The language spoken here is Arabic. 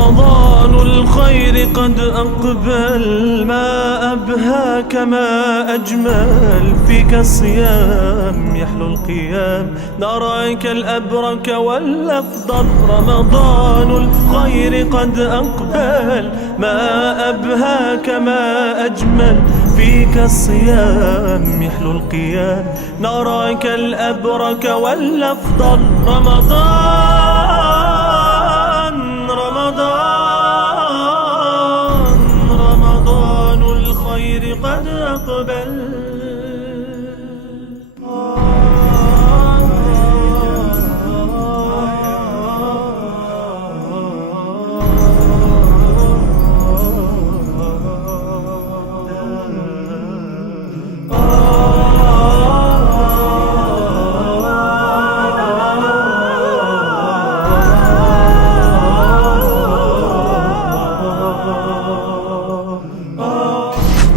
رمضان الخير قد أقبل، ما أبهاك ما أجمل، فيك الصيام يحلو القيام، نراك الأبرك والأفضل. رمضان الخير قد أقبل، ما أبهاك ما أجمل، فيك الصيام يحلو القيام، نراك الأبرك والأفضل. رمضان الخير قد أقبل.